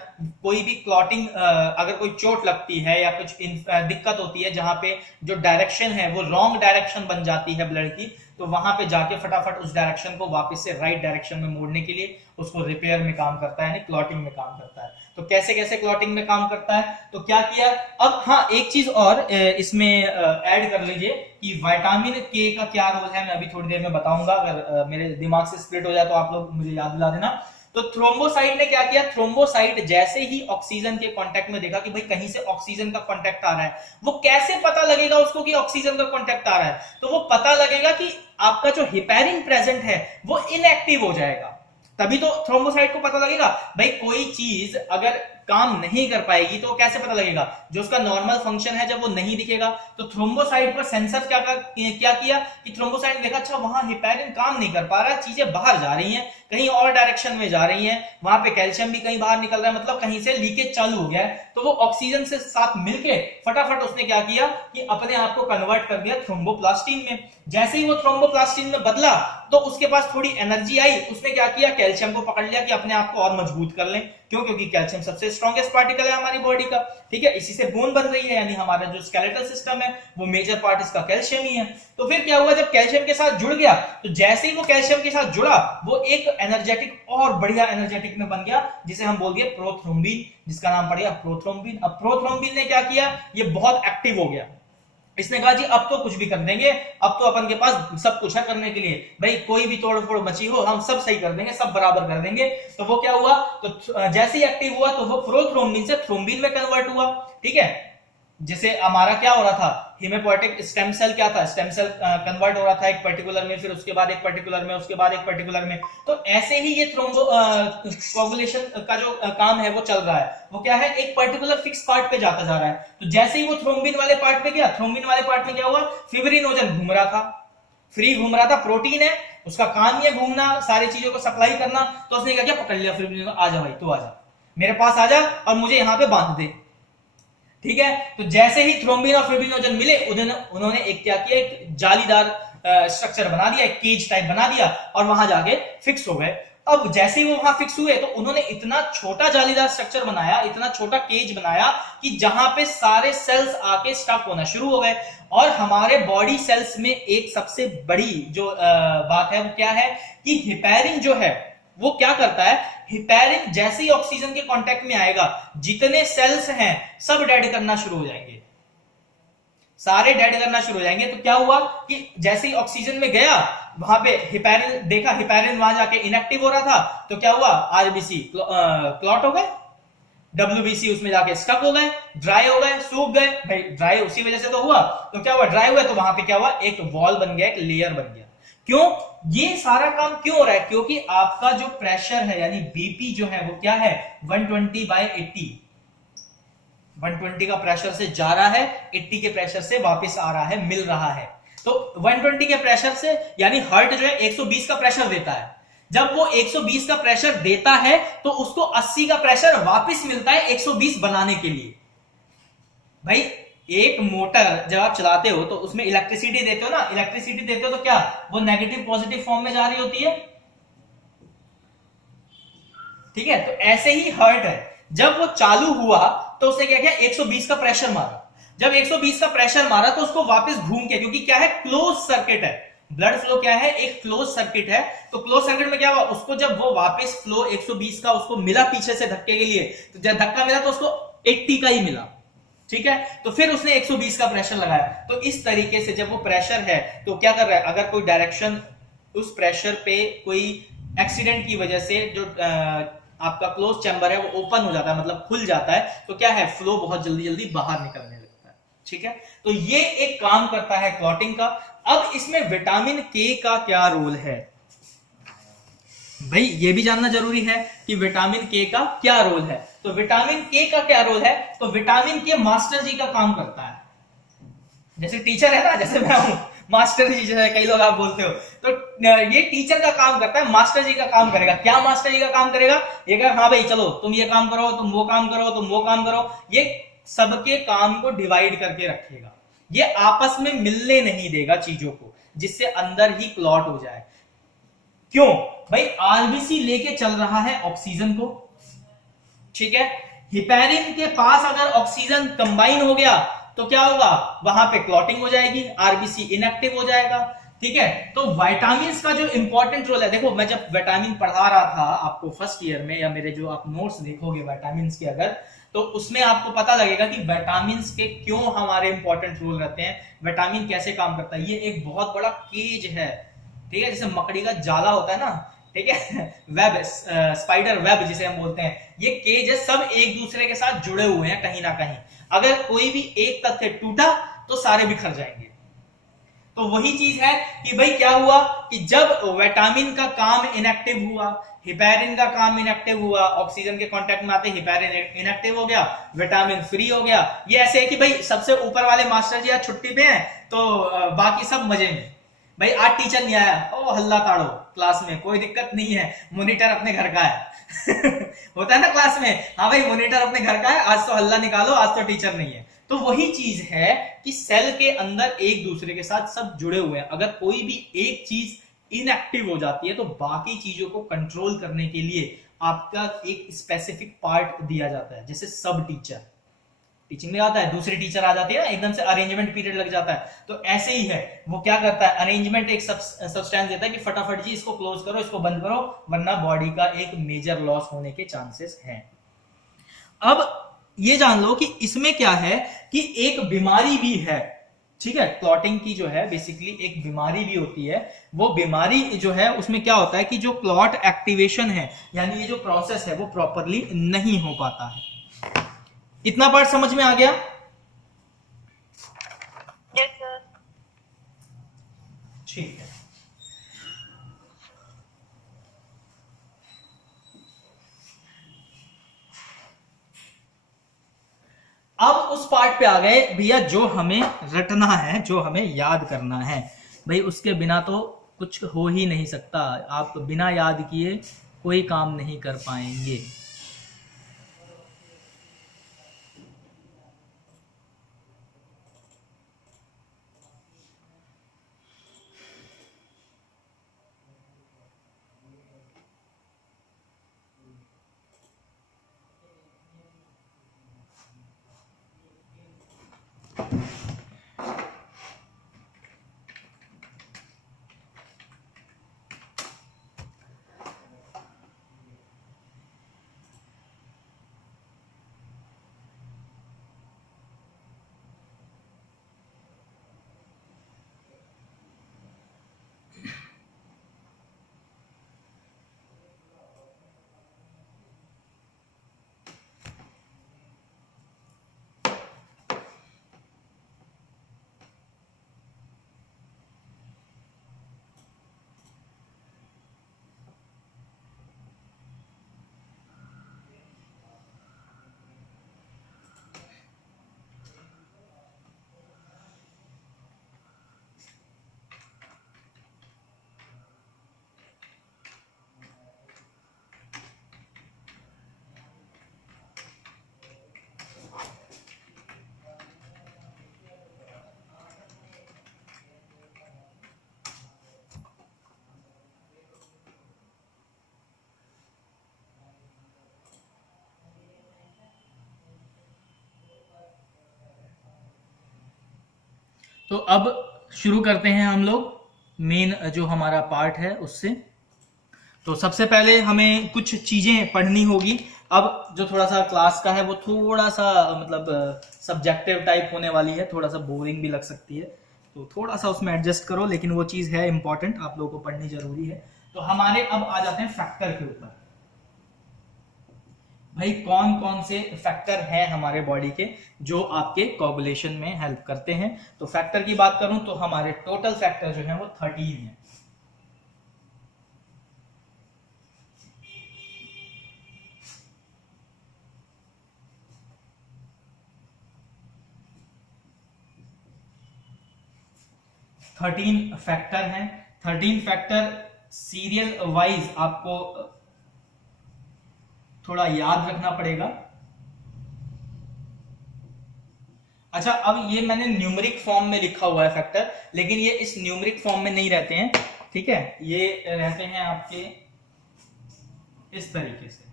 कोई भी क्लॉटिंग, अगर कोई चोट लगती है या कुछ दिक्कत होती है जहां पे जो डायरेक्शन है वो रॉन्ग डायरेक्शन बन जाती है ब्लड की, तो वहां पे जाके फटाफट उस डायरेक्शन को वापस से राइट डायरेक्शन में मोड़ने के लिए उसको रिपेयर में काम करता है, यानी क्लॉटिंग में काम करता है। तो कैसे कैसे क्लॉटिंग में काम करता है? तो क्या किया अब, हाँ एक चीज और इसमें ऐड कर लीजिए कि विटामिन के का क्या रोल है, मैं अभी थोड़ी देर में बताऊंगा। अगर मेरे दिमाग से स्प्लिट हो जाए तो आप लोग मुझे याद दिला देना। तो थ्रोम्बोसाइट ने क्या किया? थ्रोम्बोसाइट जैसे ही ऑक्सीजन के कांटेक्ट में देखा कि भाई कहीं से ऑक्सीजन का कांटेक्ट आ रहा है, वो कैसे पता लगेगा उसको कि ऑक्सीजन का कांटेक्ट आ रहा है? तो वो पता लगेगा कि आपका जो हेपेरिन प्रेजेंट है वो इनएक्टिव हो जाएगा, तभी तो थ्रोम्बोसाइट को पता लगेगा। भाई कोई चीज अगर काम नहीं कर पाएगी तो कैसे पता लगेगा? जो उसका नॉर्मल फंक्शन है जब वो नहीं दिखेगा, तो थ्रोम्बोसाइट पर सेंसर क्या किया कि थ्रोम्बोसाइट ने देखा अच्छा वहां हेपेरिन काम नहीं कर पा रहा है, चीजें बाहर जा रही हैं, कहीं और डायरेक्शन में जा रही हैं, वहां पे कैल्शियम भी कहीं बाहर निकल रहा है, मतलब कहीं से लीकेज चालू हो गया है। तो वो ऑक्सीजन से साथ मिलके फटाफट उसने क्या किया कि अपने आप को कन्वर्ट कर दिया थ्रोम्बोप्लास्टिन में। जैसे ही वो थ्रोम्बोप्लास्टिन में बदला तो उसके पास थोड़ी एनर्जी आई, उसने क्या किया? कैल्शियम को पकड़ लिया कि अपने आप को और मजबूत कर लें। क्यों? क्योंकि कैल्शियम सबसे स्ट्रॉन्गेस्ट पार्टिकल है हमारी बॉडी का, ठीक है। इसी से बोन बन रही है, यानी हमारा जो स्केलेटल सिस्टम है वो मेजर पार्ट इसका कैल्शियम ही है। तो फिर क्या हुआ? जब कैल्शियम के साथ जुड़ गया तो जैसे ही वो कैल्शियम के साथ जुड़ा वो एक एनर्जेटिक और बढ़िया एनर्जेटिक में बन गया, जिसे हम बोल दिए प्रोथ्रोम्बिन, जिसका नाम पड़ गया प्रोथ्रोम्बिन। अब प्रोथ्रोम्बिन ने क्या किया? ये बहुत एक्टिव हो गया। इसने कहा जी अब तो कुछ भी कर देंगे, अब तो अपन के पास सब कुछ है करने के लिए, भाई कोई भी तोड़ फोड़ मची हो हम सब सही कर देंगे, सब बराबर कर देंगे। तो वो क्या हुआ? तो जैसे ही एक्टिव हुआ तो वो प्रोथ्रोम्बिन से थ्रोम्बिन में कन्वर्ट हुआ, ठीक है। जैसे हमारा क्या हो रहा था? हिमेपोइटिक स्टेम सेल क्या था? स्टेम सेल कन्वर्ट हो रहा था एक पर्टिकुलर में, फिर उसके बाद एक पर्टिकुलर में, उसके बाद एक पर्टिकुलर में। तो ऐसे ही ये थ्रोम्बो कोगुलेशन का जो काम है वो चल रहा है। वो क्या है? एक पर्टिकुलर फिक्स पार्ट पे जाता जा रहा है। तो जैसे ही वो थ्रोम्बिन वाले पार्ट पे गया, थ्रोम्बिन वाले पार्ट में क्या हुआ? फिब्रिनोजन घूम रहा था, फ्री घूम रहा था, प्रोटीन है, उसका काम ही है घूमना, सारी चीजों को सप्लाई करना। तो उसने क्या किया? पकड़ लिया फिब्रिनोजन, आजा भाई तू आजा, मेरे पास आजा और मुझे यहां पे बांध दे, ठीक है। तो जैसे ही थ्रोम्बिन और फिब्रिनोजन मिले उन्होंने एक क्या किया? एक जालीदार स्ट्रक्चर बना दिया, एक केज टाइप बना दिया और वहां जाके फिक्स हो गए। अब जैसे ही वो वहां फिक्स हुए तो उन्होंने इतना छोटा जालीदार स्ट्रक्चर बनाया, इतना छोटा केज बनाया कि जहां पे सारे सेल्स आके स्टक होना शुरू हो गए। और हमारे बॉडी सेल्स में एक सबसे बड़ी जो बात है वो क्या है कि हेपेरिन जो है वो क्या करता है? हेपेरिन जैसे ही ऑक्सीजन के कांटेक्ट में आएगा, जितने सेल्स हैं सब डेड करना शुरू हो जाएंगे, सारे डेड करना शुरू हो जाएंगे। तो क्या हुआ कि जैसे ही ऑक्सीजन में गया वहां पे हेपेरिन देखा, हेपेरिन वहां जाके इनएक्टिव हो रहा था, तो क्या हुआ? आरबीसी क्लॉट हो गए, डब्ल्यूबीसी उसमें जाके स्टक हो गए, ड्राई हो गए, सूख गए। भाई ड्राई उसी वजह से तो हुआ। तो क्या हुआ? ड्राई हुआ तो वहां पे क्या हुआ? एक वॉल बन गया, एक लेयर बन गया। क्यों? ये सारा काम क्यों हो रहा है? क्योंकि आपका जो प्रेशर है यानी बीपी जो है वो क्या है? 120/80, 120 का प्रेशर से जा रहा है, 80 के प्रेशर से वापस आ रहा है, मिल रहा है। तो 120 के प्रेशर से, यानी हार्ट जो है 120 का प्रेशर देता है, जब वो 120 का प्रेशर देता है तो उसको 80 का प्रेशर वापस मिलता है 120 बनाने के लिए। भाई एक मोटर जब आप चलाते हो तो उसमें इलेक्ट्रिसिटी देते हो ना, इलेक्ट्रिसिटी देते हो तो क्या वो नेगेटिव पॉजिटिव फॉर्म में जा रही होती है, ठीक है। तो ऐसे ही हार्ट है, जब वो चालू हुआ तो उसने क्या किया, 120 का प्रेशर मारा। जब 120 का प्रेशर मारा तो उसको वापस घूम के, क्योंकि क्या है, क्लोज सर्किट है, ब्लड फ्लो क्या है, एक क्लोज सर्किट है, तो क्लोज सर्किट में क्या हुआ, उसको जब वो वापस फ्लो 120 का उसको मिला पीछे से धक्के के लिए, तो जब धक्का मिला तो उसको 80 का ही मिला, ठीक है। तो फिर उसने 120 का प्रेशर लगाया। तो इस तरीके से जब वो प्रेशर है तो क्या कर रहा है, अगर कोई डायरेक्शन उस प्रेशर पे कोई एक्सीडेंट की वजह से जो आपका क्लोज चैम्बर है वो ओपन हो जाता है, मतलब खुल जाता है, तो क्या है, फ्लो बहुत जल्दी जल्दी बाहर निकलने लगता है, ठीक है। तो ये एक काम करता है क्लॉटिंग का। अब इसमें विटामिन के का क्या रोल है, भाई ये भी जानना जरूरी है कि विटामिन के का क्या रोल है। तो विटामिन के का क्या रोल है, तो विटामिन के मास्टर जी का काम करता है। जैसे टीचर है ना, जैसे मैं हूं मास्टर जी, जैसे कई लोग आप बोलते हो, तो ये टीचर का काम करता है, मास्टर जी का काम करेगा। क्या मास्टर जी का काम करेगा, ये कहेगा हाँ भाई चलो तुम ये काम करो, तुम वो काम करो, तुम वो काम करो, ये सबके काम को डिवाइड करके रखेगा, ये आपस में मिलने नहीं देगा चीजों को, जिससे अंदर ही क्लॉट हो जाए। क्यों भाई, आरबीसी लेके चल रहा है ऑक्सीजन को, ठीक है। हिपैरिन के पास अगर ऑक्सीजन कंबाइन हो गया तो क्या होगा, वहां पे क्लॉटिंग हो जाएगी, आरबीसी इनएक्टिव हो जाएगा, ठीक है। तो विटामिन का जो इंपॉर्टेंट रोल है, देखो मैं जब विटामिन पढ़ा रहा था आपको फर्स्ट ईयर में, या मेरे जो आप नोट्स देखोगे विटामिन के अगर, तो उसमें आपको पता लगेगा कि विटामिन के क्यों हमारे इंपॉर्टेंट रोल रहते हैं, विटामिन कैसे काम करता है। ये एक बहुत बड़ा केज है, ठीक है, जैसे मकड़ी का जाला होता है ना, ठीक है, वेब, स्पाइडर वेब जिसे हम बोलते हैं, ये केज है, सब एक दूसरे के साथ जुड़े हुए हैं कहीं ना कहीं। अगर कोई भी एक तथ्य टूटा तो सारे बिखर जाएंगे। तो वही चीज है कि भाई क्या हुआ कि जब विटामिन का काम इनएक्टिव हुआ, हिपैरिन का काम इनएक्टिव हुआ, ऑक्सीजन के कांटेक्ट में आते हिपैरिन इनएक्टिव हो गया, विटामिन फ्री हो गया। ये ऐसे है कि भाई सबसे ऊपर वाले मास्टर जी आज छुट्टी पे हैं, तो बाकी सब मजे में, भाई आज टीचर नहीं आया, ओ हल्ला ताड़ो क्लास में, कोई दिक्कत नहीं है, मॉनिटर अपने घर का है होता है ना क्लास में, हाँ भाई मॉनिटर अपने घर का है, आज तो हल्ला निकालो, आज तो टीचर नहीं है। तो वही चीज है कि सेल के अंदर एक दूसरे के साथ सब जुड़े हुए हैं, अगर कोई भी एक चीज इनएक्टिव हो जाती है तो बाकी चीजों को कंट्रोल करने के लिए आपका एक स्पेसिफिक पार्ट दिया जाता है, जैसे सब टीचर, टीचिंग में आता है, दूसरी टीचर आ जाती है ना, एकदम से अरेंजमेंट पीरियड लग जाता है। तो ऐसे ही है, वो क्या करता है, अरेंजमेंट एक सब्सटेंस देता है कि फटाफट जी इसको क्लोज करो, इसको बंद करो, वरना बॉडी का एक मेजर लॉस होने के चांसेस हैं। अब ये जान लो कि इसमें क्या है कि एक बीमारी भी है, ठीक है, क्लॉटिंग की जो है बेसिकली एक बीमारी भी होती है। वो बीमारी जो है उसमें क्या होता है कि जो क्लॉट एक्टिवेशन है, यानी ये जो प्रोसेस है वो प्रॉपरली नहीं हो पाता है। इतना पार्ट समझ में आ गया? Yes sir. ठीक है। अब उस पार्ट पे आ गए भैया, जो हमें रटना है, जो हमें याद करना है। भाई उसके बिना तो कुछ हो ही नहीं सकता, आप बिना याद किए कोई काम नहीं कर पाएंगे। तो अब शुरू करते हैं हम लोग मेन जो हमारा पार्ट है उससे। तो सबसे पहले हमें कुछ चीजें पढ़नी होगी। अब जो थोड़ा सा क्लास का है वो थोड़ा सा मतलब सब्जेक्टिव टाइप होने वाली है, थोड़ा सा बोरिंग भी लग सकती है, तो थोड़ा सा उसमें एडजस्ट करो, लेकिन वो चीज है इंपॉर्टेंट, आप लोगों को पढ़नी जरूरी है। तो हमारे अब आ जाते हैं फैक्टर के ऊपर। भाई कौन कौन से फैक्टर हैं हमारे बॉडी के जो आपके कोगुलेशन में हेल्प करते हैं। तो फैक्टर की बात करूं तो हमारे टोटल फैक्टर जो है वो 13 है। थर्टीन फैक्टर हैं। 13 फैक्टर सीरियल वाइज आपको थोड़ा याद रखना पड़ेगा। अच्छा, अब ये मैंने न्यूमेरिक फॉर्म में लिखा हुआ है फैक्टर, लेकिन ये इस न्यूमेरिक फॉर्म में नहीं रहते हैं, ठीक है, ये रहते हैं आपके इस तरीके से।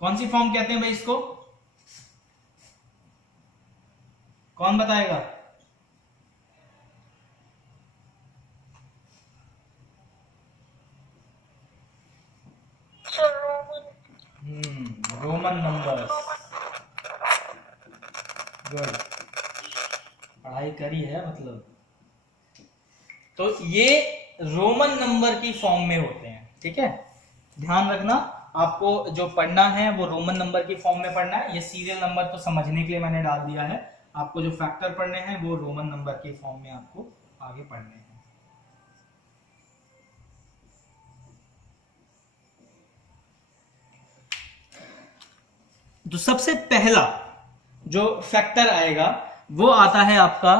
कौन सी फॉर्म कहते हैं भाई इसको, कौन बताएगा? Roman numbers. गुड, पढ़ाई करी है मतलब। तो ये रोमन नंबर की फॉर्म में होते हैं, ठीक है, ध्यान रखना। आपको जो पढ़ना है वो रोमन नंबर की फॉर्म में पढ़ना है। ये सीरियल नंबर तो समझने के लिए मैंने डाल दिया है, आपको जो फैक्टर पढ़ने हैं वो रोमन नंबर की फॉर्म में आपको आगे पढ़ने हैं। तो सबसे पहला जो फैक्टर आएगा वो आता है आपका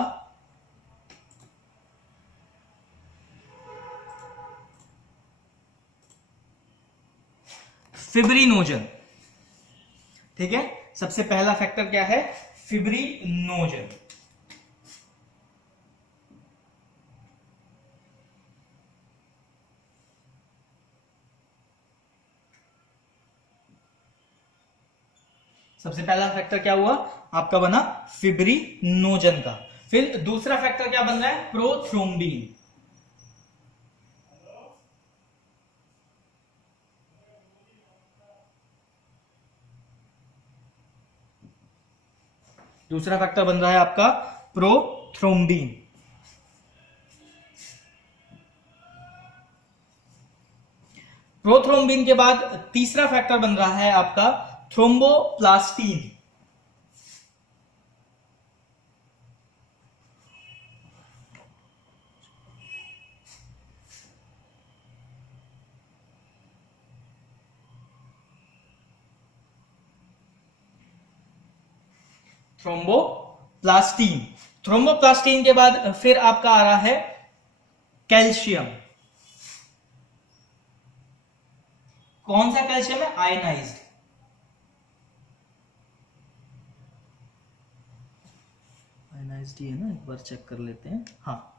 फिब्रिनोजन, ठीक है। सबसे पहला फैक्टर क्या है? फिब्रिनोजन। सबसे पहला फैक्टर क्या हुआ आपका, बना फिब्रिनोजन का। फिर दूसरा फैक्टर क्या बन रहा है? प्रोथ्रोम्बिन। दूसरा फैक्टर बन रहा है आपका प्रोथ्रोम्बिन। प्रोथ्रोम्बिन के बाद तीसरा फैक्टर बन रहा है आपका थ्रोम्बोप्लास्टिन। थ्रोम्बोप्लास्टिन। थ्रोम्बोप्लास्टिन के बाद फिर आपका आ रहा है कैल्शियम। कौन सा कैल्शियम है? आयनाइज्ड। आयनाइज्ड ही है ना, एक बार चेक कर लेते हैं। हाँ,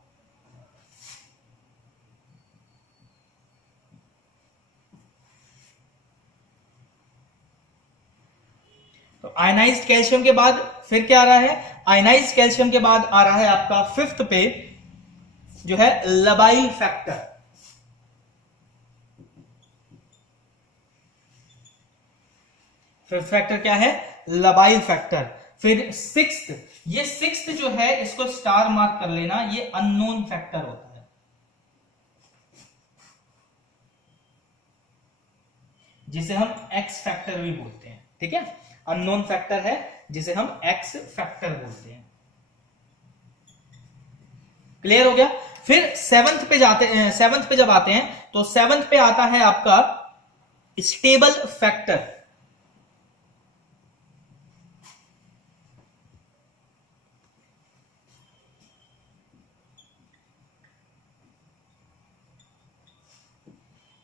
तो आयनाइज्ड कैल्शियम के बाद फिर क्या आ रहा है? आयनाइज्ड कैल्शियम के बाद आ रहा है आपका फिफ्थ पे जो है लबाइल फैक्टर। फिफ्थ फैक्टर क्या है? लबाइल फैक्टर। फिर सिक्स्थ, ये सिक्स्थ जो है इसको स्टार मार्क कर लेना, ये अननोन फैक्टर होता है, जिसे हम एक्स फैक्टर भी बोलते हैं, ठीक है। अननोन फैक्टर है जिसे हम एक्स फैक्टर बोलते हैं। क्लियर हो गया? फिर सेवंथ पे जाते हैं। सेवंथ पे जब आते हैं तो सेवंथ पे आता है आपका स्टेबल फैक्टर।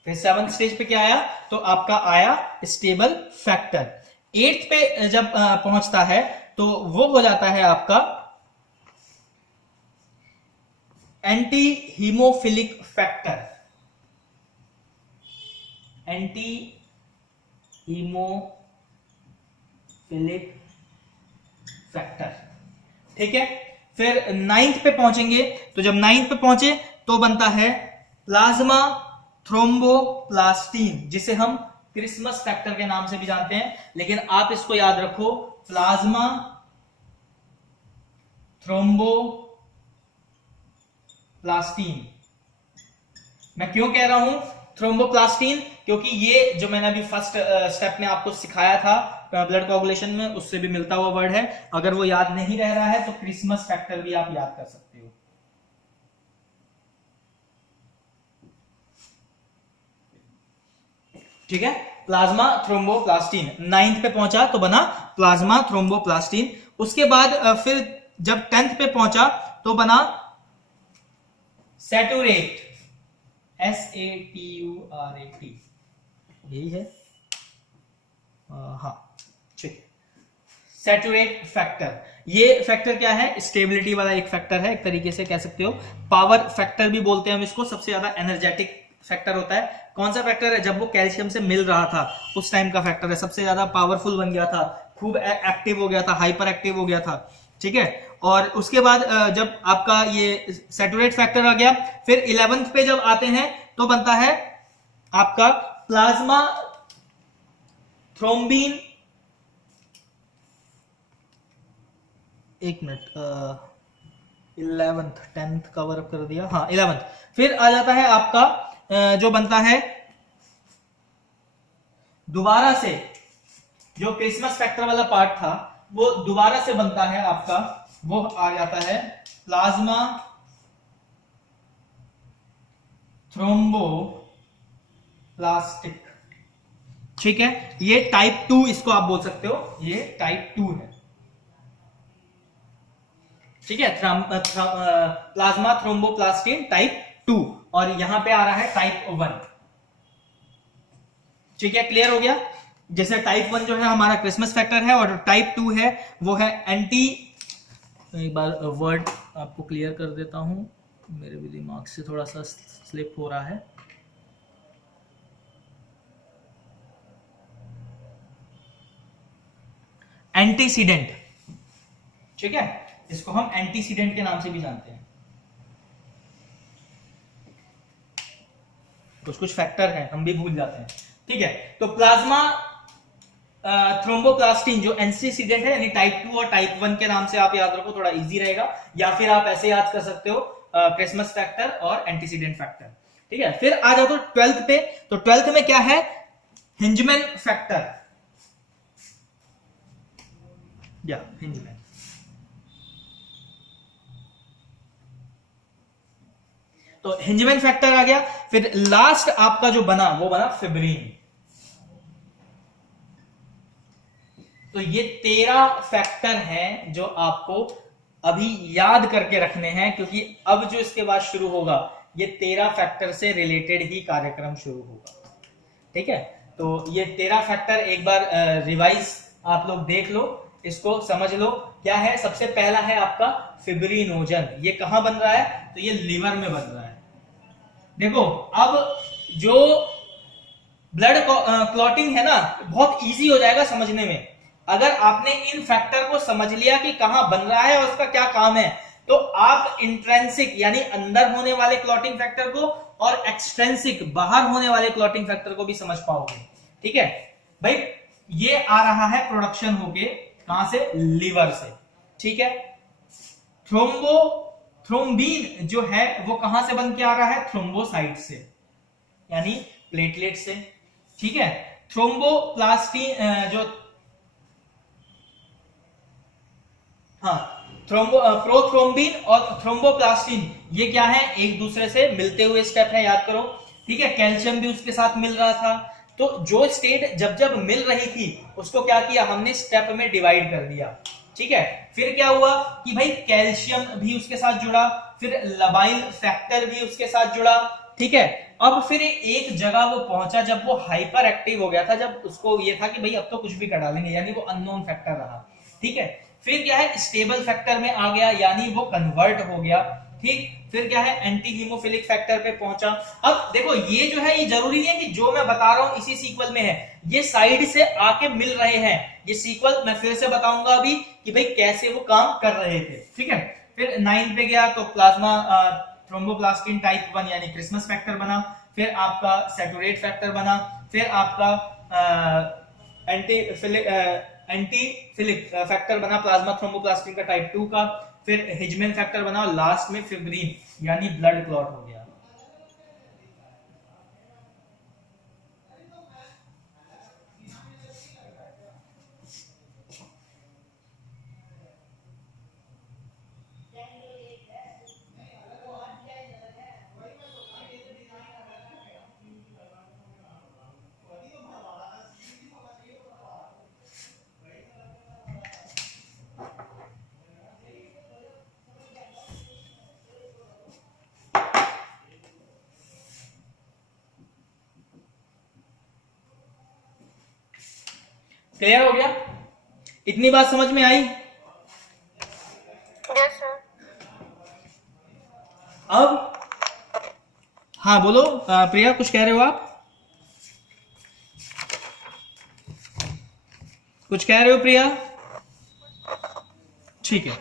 फिर सेवंथ स्टेज पे क्या आया? तो आपका आया स्टेबल फैक्टर। एट्थ पे जब पहुंचता है तो वो हो जाता है आपका anti haemophilic factor. Anti haemophilic factor, ठीक है। फिर 9th पे पहुंचेंगे, तो जब 9th पे पहुंचे तो बनता है प्लाज्मा थ्रोम्बोप्लास्टिन, जिसे हम क्रिसमस फैक्टर के नाम से भी जानते हैं, लेकिन आप इसको याद रखो प्लाज्मा थ्रोम्बोप्लास्टिन। मैं क्यों कह रहा हूं थ्रोम्बोप्लास्टिन, क्योंकि ये जो मैंने अभी फर्स्ट स्टेप में आपको सिखाया था ब्लड कोआगुलेशन में, उससे भी मिलता हुआ वर्ड है। अगर वो याद नहीं रह रहा है तो क्रिसमस फैक्टर भी आप याद कर सकते हो। ठीक है, प्लाज्मा थ्रोम्बोप्लास्टिन 9th पे पहुंचा तो बना प्लाज्मा थ्रोम्बोप्लास्टिन। उसके बाद फिर जब 10th पे पहुंचा तो बना सैचुरेट, SATURAT, यही है हाँ ठीक। सैचुरेट फैक्टर, ये फैक्टर क्या है, स्टेबिलिटी वाला एक फैक्टर है, एक तरीके से कह सकते हो पावर फैक्टर भी बोलते हैं हम इसको। सबसे ज्यादा एनर्जेटिक फैक्टर होता है। कौन सा फैक्टर है, जब वो कैल्शियम से मिल रहा था उस टाइम का फैक्टर है, सबसे ज्यादा पावरफुल बन गया था, खूब एक्टिव हो गया था, हाइपर एक्टिव हो गया था। ठीक है, और उसके बाद जब आपका ये सैचुरेट फैक्टर आ गया, फिर 11th पे जब आते हैं तो बनता है आपका प्लाज्मा थ्रोम्बिन, एक minute 11th 10th cover up कर दिया, हाँ 11th। फिर आ जाता है आपका जो बनता है दोबारा से, जो क्रिसमस फैक्टर वाला पार्ट था वो दोबारा से बनता है आपका, वो आ जाता है प्लाज्मा थ्रोम्बोप्लास्टिक। ठीक है, ये टाइप 2 इसको आप बोल सकते हो, ये टाइप 2 है। ठीक है, प्लाज्मा थ्रोम्बोप्लास्टिन टाइप 2, और यहां पे आ रहा है टाइप 1। ठीक है, क्लियर हो गया। जैसे टाइप 1 जो है हमारा क्रिसमस फैक्टर है, और टाइप 2 है वो है एंटी, एक बार वर्ड आपको क्लियर कर देता हूं, मेरे भी दिमाग से थोड़ा सा स्लिप हो रहा है। एंटीसीडेंट, ठीक है, इसको हम एंटीसीडेंट के नाम से भी जानते हैं। कुछ कुछ फैक्टर है हम भी भूल जाते हैं। ठीक है, तो प्लाज्मा थ्रोम्बोप्लास्टिन जो एंटीसीडेंट है, यानी टाइप 2 और टाइप 1 के नाम से आप याद रखो, थोड़ा इजी रहेगा। या फिर आप ऐसे याद कर सकते हो क्रिसमस फैक्टर और एंटीसीडेंट फैक्टर। ठीक है, फिर आ जाओ तो 12th पे, तो 12th में क्या है, हिंजमैन फैक्टर या हिंजमैन। तो हिंजमैन फैक्टर आ गया। फिर लास्ट आपका जो बना वो बना फिब्रिन। तो ये 13 फैक्टर हैं जो आपको अभी याद करके रखने हैं, क्योंकि अब जो इसके बाद शुरू होगा ये 13 फैक्टर से रिलेटेड ही कार्यक्रम शुरू होगा। ठीक है, तो ये 13 फैक्टर एक बार रिवाइज आप लोग देख लो, इसको समझ लो क्या है। सबसे पहला है आपका फिब्रिनोजन, ये कहां बन रहा है, तो ये लिवर में बन रहा है। देखो, अब जो ब्लड क्लॉटिंग है ना, बहुत इजी हो जाएगा समझने में अगर आपने इन फैक्टर को समझ लिया कि कहां बन रहा है और उसका क्या काम है। तो आप इंट्रेंसिक यानी अंदर होने वाले क्लॉटिंग फैक्टर को और एक्सट्रेंसिक बाहर होने वाले क्लॉटिंग फैक्टर को भी समझ पाओगे। ठीक है भाई, ये आ रहा है प्रोडक्शन होके कहां से, लिवर से। ठीक है, थ्रोम्बीन जो है वो कहां से बन के आ रहा है, थ्रोम्बोसाइट से यानी प्लेटलेट से। ठीक है, थ्रोम्बोप्लास्टिन जो प्रोथ्रोम्बिन और थ्रोम्बोप्लास्टिन ये क्या है, एक दूसरे से मिलते हुए स्टेप है, याद करो। ठीक है, कैल्शियम भी उसके साथ मिल रहा था, तो जो स्टेट जब जब मिल रही थी उसको क्या किया हमने, स्टेप में डिवाइड कर दिया। ठीक है, फिर क्या हुआ कि भाई कैल्शियम भी उसके साथ जुड़ा, फिर लबाइल फैक्टर भी उसके साथ जुड़ा। ठीक है, अब फिर एक जगह वो पहुंचा जब वो हाइपर एक्टिव हो गया था, जब उसको ये था कि भाई अब तो कुछ भी कर डालेंगे, यानी वो अननोन फैक्टर रहा। ठीक है, फिर क्या है, स्टेबल फैक्टर में आ गया, यानी वो कन्वर्ट हो गया। ठीक, फिर क्या है, एंटी हीमोफिलिक फैक्टर पे पहुंचा। अब देखो, ये जो है ये जरूरी नहीं है कि जो मैं बता रहा हूं इसी सीक्वल में है, ये साइड से आके मिल रहे हैं। ये सीक्वल मैं फिर से बताऊंगा अभी कि भाई कैसे वो काम कर रहे थे। ठीक है, फिर 9 पे गया तो प्लाज्मा थ्रोम्बोप्लास्टिन टाइप 1 यानी क्रिसमस फैक्टर बना, फिर आपका सैचुरेट फैक्टर बना, फिर आपका एंटीफिलिक फैक्टर बना प्लाज्मा थ्रोम्बोप्लास्टिन का टाइप 2 का, फिर हिजमेन फैक्टर बना और लास्ट में फिब्रिन यानी ब्लड क्लॉट हो गया। क्लियर हो गया? इतनी बात समझ में आई? Yes sir. अब हाँ बोलो प्रिया, कुछ कह रहे हो आप? कुछ कह रहे हो प्रिया? ठीक है,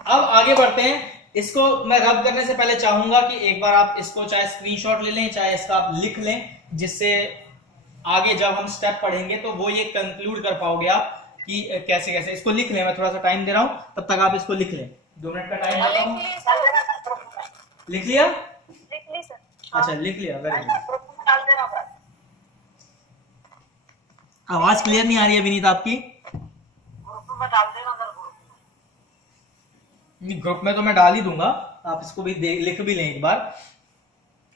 अब आगे बढ़ते हैं। इसको मैं रब करने से पहले चाहूंगा कि एक बार आप इसको चाहे स्क्रीनशॉट ले लें, चाहे इसका आप लिख लें, जिससे आगे जब हम स्टेप पढ़ेंगे तो वो ये कंक्लूड कर पाओगे आप कि कैसे कैसे। इसको लिख लें, मैं थोड़ा सा टाइम दे रहा हूं, तब तक आप इसको लिख लें। 2 मिनट का टाइम देता हूं। लिख लिया? लिख ली सर। अच्छा लिख लिया, वेरी गुड। आवाज क्लियर नहीं आ रही है विनीत आपकी। ग्रुप में तो मैं डाल ही दूंगा, आप इसको भी लिख भी लें एक बार।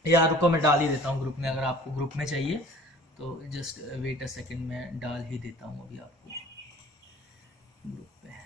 या रुको, मैं डाल ही देता हूँ ग्रुप में, अगर आपको ग्रुप में चाहिए तो जस्ट वेट अ सेकंड, मैं डाल ही देता हूँ अभी आपको ग्रुप पे।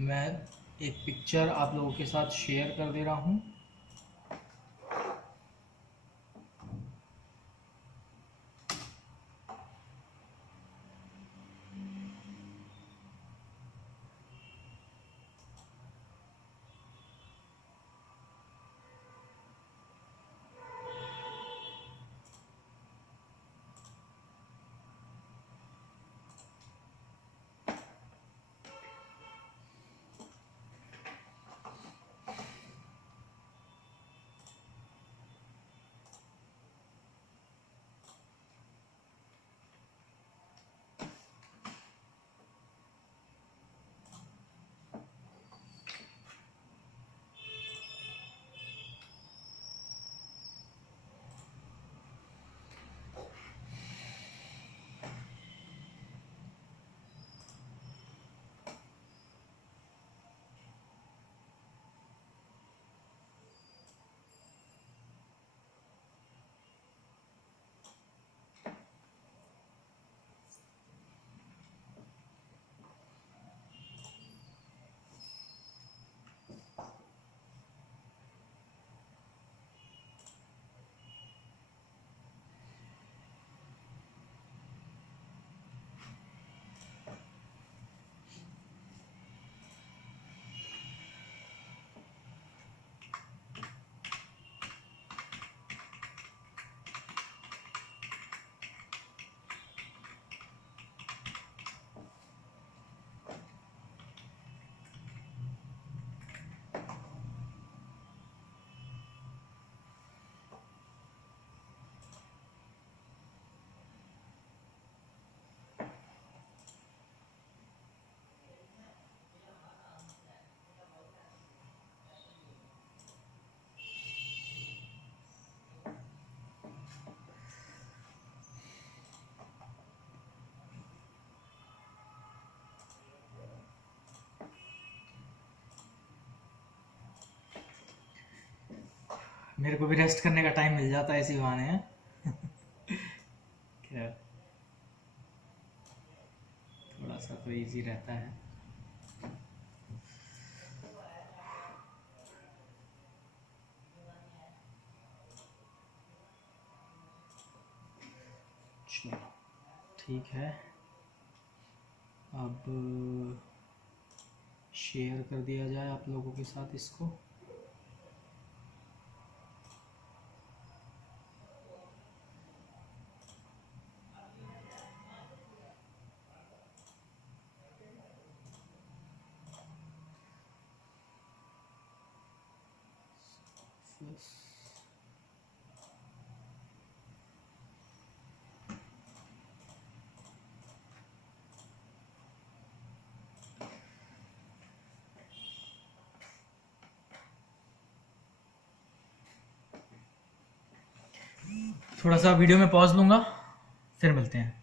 मैं एक पिक्चर आप लोगों के साथ शेयर कर दे रहा हूँ। मेरे को भी रेस्ट करने का टाइम मिल जाता है इसी बहाने हैं। खैर, थोड़ा सा तो इजी रहता है। चलो ठीक है, अब शेयर कर दिया जाए आप लोगों के साथ इसको। थोड़ा सा वीडियो में पॉज लूँगा, फिर मिलते हैं।